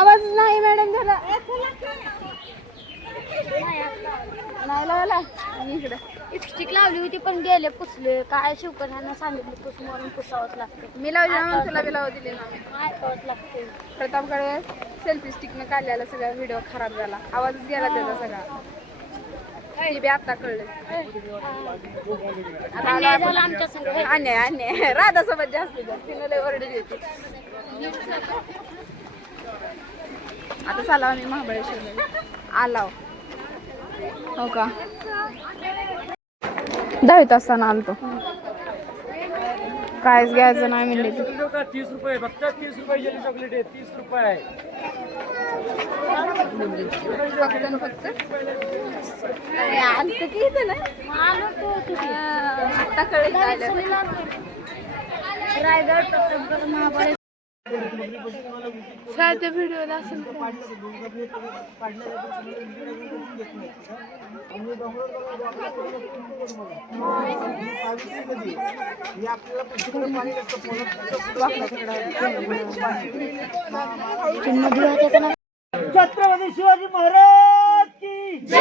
आवाज नाही मॅडम झाला. नाही लावला इकडं. लिपस्टिक लावली होती पण गेले पुसले. काय शिवकन्यांना सांगितलं पुस मारून पुसावंच लागते. मी लावली ना तुला बी लावू दिली ना प्रतापकडे सेल्फी स्टिकनं काढलेला सगळा व्हिडिओ खराब झाला. आवाजच गेला त्याचा सगळा. हे बी आता कळलं. अन्याय अन्याय. राधासोबत जास्त. तिनं लय ओरडली होती. आता चालू आम्ही महाबळेश्वरला आलाव. हो का? दहावीत असताना आलतो. कायच घ्यायचं नाही का तीस रुपये? फक्त तीस रुपये जेली चॉकलेट आहे. तीस रुपये. फक्त न फक्त अरे आलतं की इथं ना? आलो तो तुझी आता कळलं आलं रायगड महाबळेश्वर. साध्या व्हिडिओला असेल छत्रपती शिवाजी महाराज की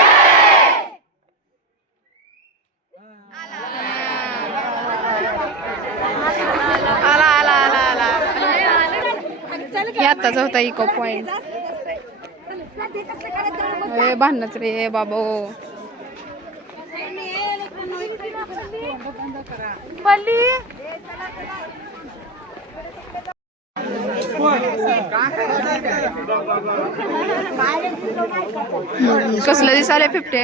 आला आला आला आला हे आत्ताच होता इको पॉइंट अरे भांडणच रे बाबो. पल्ली कसलं दिसाले फिफ्टे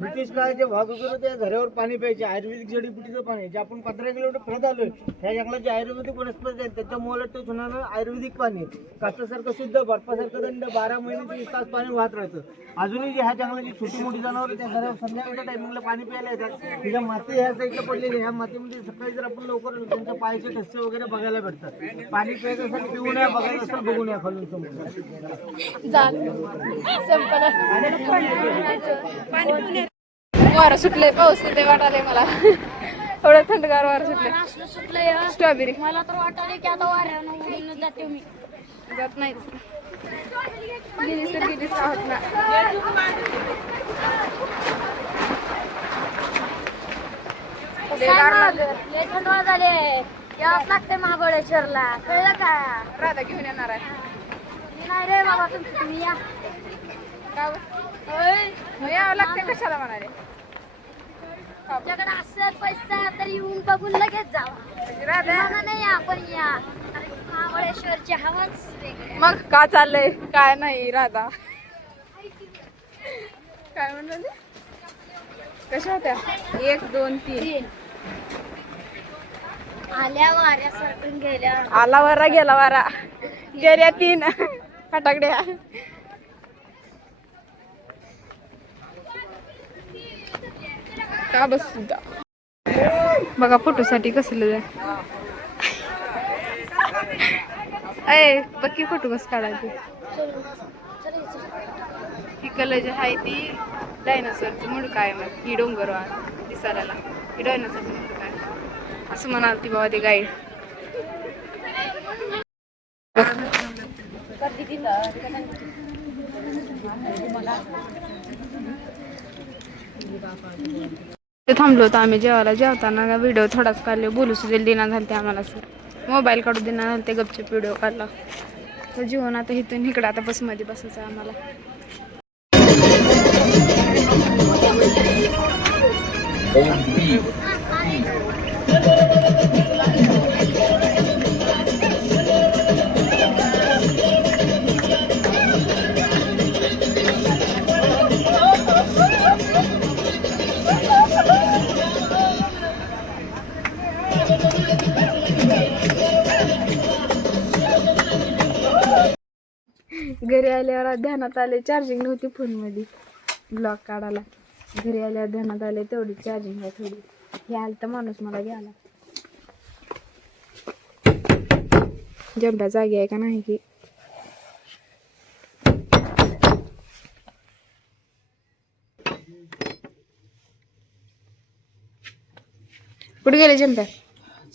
ब्रिटिश काळाचे वाघ वगैरे होते या झऱ्यावर पाणी प्यायचे आयुर्वेदिक जडीबुटीचं पाणी. जे आपण पंधरा किलोमीटर फिरत आलोय त्या जंगलाची आयुर्वेदिक वनस्पती आहेत. त्याच्यामुळे ते होणारं आयुर्वेदिक पाणी. काचासारखं शुद्ध बर्फासारखं थंड बारा महिने चोवीस तास पाणी वाहत राहतं अजूनही जे ह्या जंगलाची छोटी मोठी जनावर त्या झऱ्यावर संध्याकाळच्या टायमिंगला पाणी प्यायला येतात. तिच्या माती ह्या साईडला पडलेली. ह्या मातीमध्ये सकाळी जर आपण लवकर त्यांच्या पायाचे ठसे वगैरे बघायला भेटतात. पाणी प्यायचं असेल पिऊ नये बघायचं असेल बघू नये खालून समोर. वारं सुटले पाऊस येते वाटाले मला. थोडं थंडगार वारं सुटले असलं सुटलंय स्ट्रॉबेरी मला तर की आता वाऱ्यानं जाते मी. जात नाहीच गेलीस तर आहोत ना थंड झाले यावंच लागते महाबळेश्वरला. कळलं का? राधा घेऊन येणार आहे. नाही रे बाबा तुम्ही या. यावं लागते कशाला म्हणाले? तुमच्याकडे असेल पैसा तर येऊन बघून लगेच जावा. मला नाही आपण या. अरे महाबळेश्वरची हवाच वेगळी मग का चाललंय? काय नाही राधा. काय म्हणलं? कशा होत्या? एक दोन तीन. आल्या वाऱ्यासारखून गेल्या. आला वारा गेला वारा. गेल्या तीन. फटाकड्या. का बस? सुद्धा बघा फोटोसाठी कसलं अय पक्की फोटो कस काढायचे? ही कलर जी आहे ती डायनासोरचं मुडका आहे मग ही डोंगर दिसायला. ही डायनासोरचं मुडका आहे. असं म्हणाल ती बाबा ते गाईड ते थांबलो होतो आम्ही जेवायला. जेवताना व्हिडिओ थोडाच काढले. बोलू सुद्धा देणार झाले ते आम्हाला सर मोबाईल काढून देणार झाले ते गपचे व्हिडिओ काढला. तर जीवन आता इथून इकडं आता बसमध्ये बसायचं आहे आम्हाला. घरी आल्यावर ध्यानात आले चार्जिंग नव्हती फोनमध्ये. ब्लॉग काढायला. घरी आल्यावर ध्यानात आले तेवढी चार्जिंग आहे थोडी. हे आलं तर माणूस मला घ्यायला. जंप्या जागी आहे का नाही की कुठे गेले जंप्या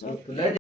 Oh, 来